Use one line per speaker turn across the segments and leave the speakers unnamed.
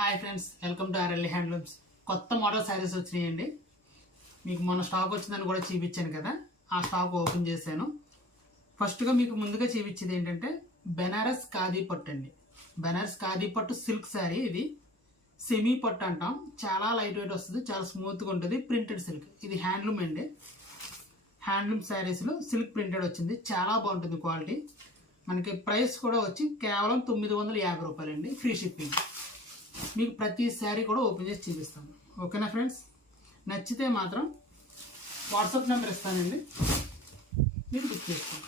Hi friends welcome to RLE handlooms. కొత్త model saris వచ్చినాయండి. మీకు మొన్న స్టాక్ వచ్చిందని కూడా చూపించాను కదా ఆ స్టాక్ ఓపెన్ చేశాను. ఫస్ట్గా మీకు ముందుగా చూపించేది ఏంటంటే బెనారస్ ఖాదీ పట్టు అండి. బెనారస్ ఖాదీ పట్టు సిల్క్ శారీ ఇది. సెమీ పట్టు అంటాం. చాలా లైట్ వెయిట్ వస్తుంది చాలా స్మూత్గా ఉంటుంది ప్రింటెడ్ సిల్క్. ఇది హ్యాండ్లూమ్ అండి. హ్యాండ్లూమ్ శారీస్లో సిల్క్ ప్రింటెడ్ వచ్చింది చాలా బాగుంటుంది క్వాలిటీ. మనకి ప్రైస్ కూడా వచ్చి కేవలం తొమ్మిది వందల యాభై రూపాయలండి ఫ్రీ షిప్పింగ్. మీకు ప్రతి శారీ కూడా ఓపెన్ చేసి చూపిస్తాను. ఓకేనా ఫ్రెండ్స్? నచ్చితే మాత్రం వాట్సాప్ నెంబర్ ఇస్తానండి. మీరు బుక్ చేసుకోండి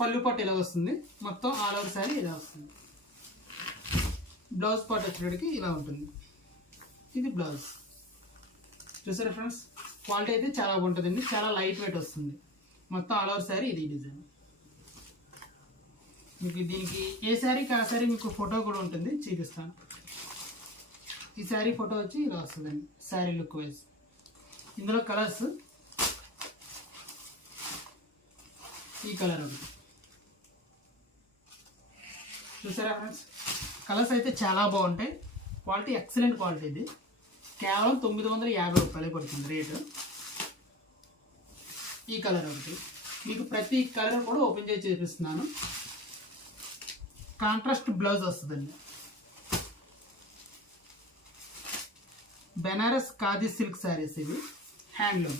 పళ్ళు పట్టు ఇలా వస్తుంది. మొత్తం ఆల్ ఓవర్ శారీ ఇలా వస్తుంది. బ్లౌజ్ పార్ట్ వచ్చేటికి ఇలా ఉంటుంది. ఇది బ్లౌజ్. చూసారా ఫ్రెండ్స్? క్వాలిటీ అయితే చాలా బాగుంటుందండి. చాలా లైట్ వెయిట్ వస్తుంది. మొత్తం ఆల్ ఓవర్ శారీ ఇది డిజైన్. మీకు దీనికి ఏ శారీకి ఆ శారీ మీకు ఫోటో కూడా ఉంటుంది చూపిస్తాను. ఈ శారీ ఫోటో వచ్చి ఇలా వస్తుందండి శారీ లుక్ వైజ్. ఇందులో కలర్స్ ఈ కలర్ ఒకటి చూసారా ఫ్రెండ్స్? కలర్స్ అయితే చాలా బాగుంటాయి. క్వాలిటీ ఎక్సలెంట్ క్వాలిటీ ఇది. కేవలం తొమ్మిది వందల యాభై రూపాయలే పడుతుంది రేటు. ఈ కలర్ ఒకటి. మీకు ప్రతి కలర్ కూడా ఓపెన్ చేసి చూపిస్తున్నాను. కాంట్రాస్ట్ బ్లౌజ్ వస్తుందండి. బెనారస్ ఖాదీ సిల్క్ శారీస్ ఇవి. హ్యాండ్లూమ్.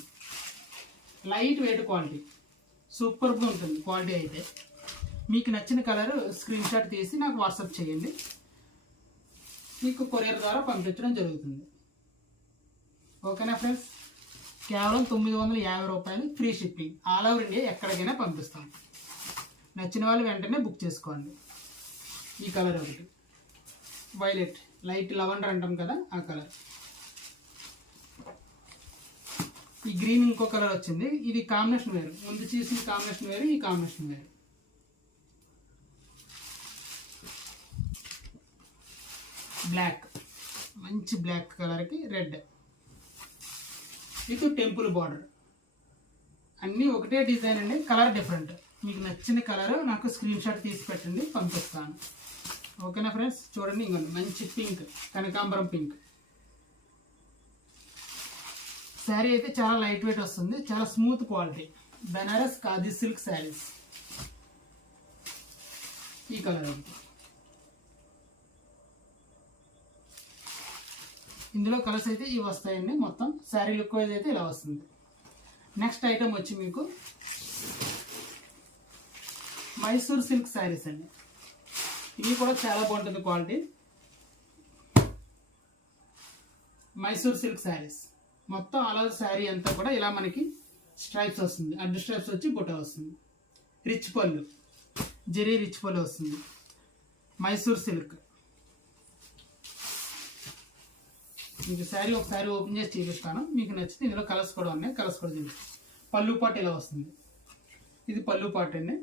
Light weight quality. సూపర్గా ఉంటుంది క్వాలిటీ అయితే. మీకు నచ్చిన కలర్ స్క్రీన్ షాట్ తీసి నాకు వాట్సాప్ చేయండి. మీకు కొరియర్ ద్వారా పంపించడం జరుగుతుంది. ఓకేనా ఫ్రెండ్స్? కేవలం తొమ్మిది వందల యాభై రూపాయలు free shipping. All over India ఎక్కడికైనా పంపిస్తాం. నచ్చిన వాళ్ళు వెంటనే బుక్ చేసుకోండి. ఈ కలర్ ఒకటి. వైలెట్ లైట్ లవెండర్ అంటాం కదా ఆ కలర్. ఈ గ్రీన్ ఇంకో కలర్ వచ్చింది. ఇది కాంబినేషన్ వేరు ముందు చూసిన కాంబినేషన్ వేరు ఈ కాంబినేషన్ వేరు బ్లాక్ మంచి బ్లాక్ కలర్కి రెడ్ ఇది టెంపుల్ బార్డర్ అన్నీ ఒకటే డిజైన్ అండి కలర్ డిఫరెంట్ మీకు నచ్చిన కలర్ నాకు స్క్రీన్ షాట్ తీసి పెట్టండి పంపిస్తాను. ఓకేనా ఫ్రెండ్స్ చూడండి ఇంకొండి మంచి పింక్ కనకాంబరం పింక్ శారీ అయితే చాలా లైట్ వెయిట్ వస్తుంది చాలా smooth quality Banaras khadi silk saris ఈ కలర్ ఇందులో కలర్స్ అయితే ఇవి వస్తాయండి మొత్తం. శారీ లుక్ వైజ్ అయితే ఇలా వస్తుంది. నెక్స్ట్ ఐటమ్ వచ్చి మీకు మైసూర్ సిల్క్ శారీస్ అండి. ఇవి కూడా చాలా బాగుంటుంది క్వాలిటీ. మైసూర్ సిల్క్ శారీస్. మొత్తం అలా శారీ అంతా కూడా ఇలా మనకి స్ట్రైప్స్ వస్తుంది. అడ్డు స్ట్రైప్స్ వచ్చి బుట్ట వస్తుంది. రిచ్ పళ్ళు. జెరీ రిచ్ పళ్ళు వస్తుంది. మైసూర్ సిల్క్. మీకు శారీ ఒక ఓపెన్ చేసి చూపిస్తాను. మీకు నచ్చితే ఇందులో కలర్స్ కూడా ఉన్నాయి. కలర్స్ కూడా చూపిస్తాను. పళ్ళు పాటు ఇలా వస్తుంది. ఇది పళ్ళు పాటు అండి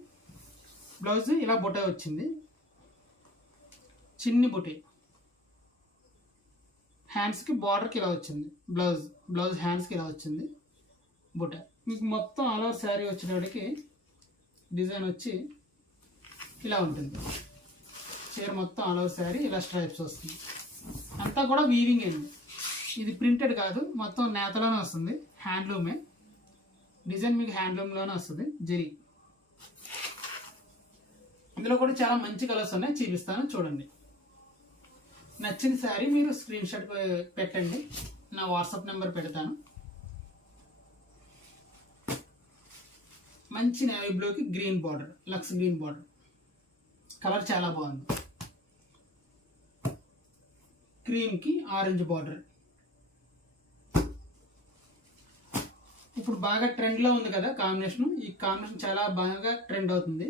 బ్లౌజ్ ఇలా బుట్ట వచ్చింది. చిన్ని బుటీ హ్యాండ్స్కి బార్డర్కి ఇలా వచ్చింది. బ్లౌజ్ బ్లౌజ్ హ్యాండ్స్కి ఇలా వచ్చింది బుట్ట. మీకు మొత్తం ఆల్ ఓవర్ శారీ వచ్చేటప్పటికి డిజైన్ వచ్చి ఇలా ఉంటుంది. చీర మొత్తం ఆల్ ఓవర్ శారీ ఇలా స్ట్రైప్స్ వస్తుంది. అంతా కూడా వీవింగ్ అండి. ఇది ప్రింటెడ్ కాదు మొత్తం నేతలోనే వస్తుంది. హ్యాండ్లూమే డిజైన్ మీకు హ్యాండ్లూమ్లోనే వస్తుంది. జరీ. ఇందులో కూడా చాలా మంచి కలర్స్ ఉన్నాయి చూపిస్తాను చూడండి. నచ్చిన శారీ మీరు స్క్రీన్ షాట్ పెట్టండి. నా వాట్సాప్ నెంబర్ పెడతాను. మంచి నేవీ బ్లూకి గ్రీన్ బార్డర్ లక్స్ గ్రీన్ బార్డర్. కలర్ చాలా బాగుంది. క్రీమ్కి ఆరెంజ్ బార్డర్. ఇప్పుడు బాగా ట్రెండ్లో ఉంది కదా కాంబినేషన్. ఈ కాంబినేషన్ చాలా బాగా ట్రెండ్ అవుతుంది.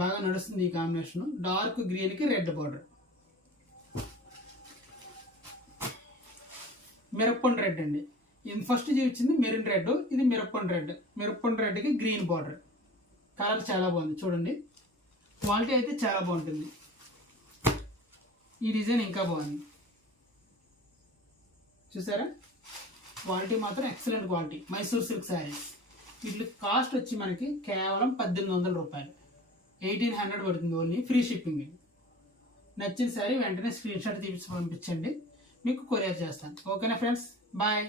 బాగా నడుస్తుంది ఈ కాంబినేషన్ డార్క్ గ్రీన్కి రెడ్ బార్డర్ మిరప్పండు రెడ్ అండి. ఇది ఫస్ట్ చూపించింది మెరూన్ రెడ్ ఇది మిరప్పండు రెడ్ మిరప్పండు రెడ్కి గ్రీన్ బార్డర్ కలర్ చాలా బాగుంది చూడండి. క్వాలిటీ అయితే చాలా బాగుంటుంది. ఈ డిజైన్ ఇంకా బాగుంది. చూసారా? క్వాలిటీ మాత్రం excellent quality Mysore silk saris వీటి కాస్ట్ వచ్చి మనకి కేవలం పద్దెనిమిది వందల రూపాయలు. ఎయిటీన్ హండ్రెడ్ పడుతుంది ఓన్లీ ఫ్రీ షిప్పింగ్. నచ్చిన సరే వెంటనే స్క్రీన్ షాట్ తీసి పంపించండి. మీకు కొరియర్ చేస్తాను. ఓకేనా ఫ్రెండ్స్ బాయ్